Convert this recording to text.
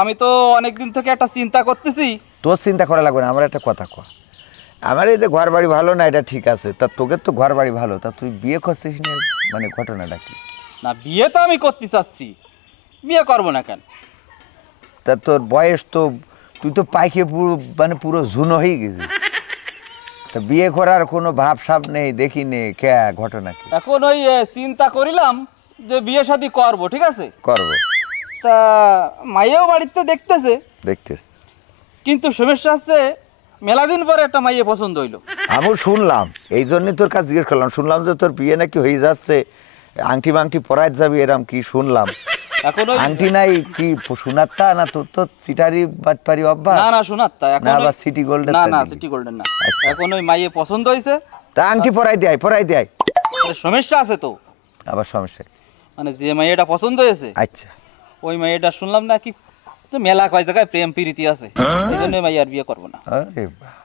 আমি তো অনেকদিন থেকে একটা চিন্তা করতেছি। তোর চিন্তা করা লাগবে না, আমার একটা কথা কর। আমার এই যে ঘর বাড়ি ভালো না, এটা ঠিক আছে, তা তোকে তো ঘর বাড়ি ভালো, তা তুই বিয়ে করছিস না, মানে ঘটনাটা কি? না, বিয়ে তো আমি করতে চাচ্ছি, বিয়ে করবো না কেন? তা তোর বয়স তো, তুই তো পাইকে পুরো মানে পুরো ঝুনো হয়ে গেছিস, তা বিয়ে করার কোনো ভাব সাব নেই, দেখি নে কে ঘটনা কি? এখন ওই চিন্তা করিলাম যে বিয়ে শাদী করবো, ঠিক আছে। করবো, তা মাইয়েও বাড়িতে দেখতেছে, দেখতেস। কিন্তু সমস্যা হচ্ছে মেলাদিন পরে একটা মাইয়ে পছন্দ হইলো। আমিও শুনলাম, এই জন্যই তোর কাছে জিজ্ঞেস করলাম, শুনলাম যে তোর বিয়ে নাকি হয়ে যাচ্ছে, আংটি মাংটি পরাই যাবি এরম কি শুনলাম। এখন ওই আংটি নাই কি সোনারটা, না তোর তো চিটারি বাটপারি অভ্যাস? না না শোনার তা এখন না আবার সিটি গোল্ডের? না না সিটি গোল্ডেন না। আচ্ছা। এখন ওই মাইয়ে পছন্দ হয়েছে। তা আংটি পরাই দেয়, পরাই দেয়। সমস্যা আছে তো, আবার সমস্যা কি? মানে যে মাইয়েটা পছন্দ হয়েছে আচ্ছা, ওই মাইয়েটা শুনলাম নাকি তো মেলা কয় জায়গায় প্রেম প্রীতি আছে, এই জন্য মাইয়ার বিয়ে করবো না। আরে বাহ,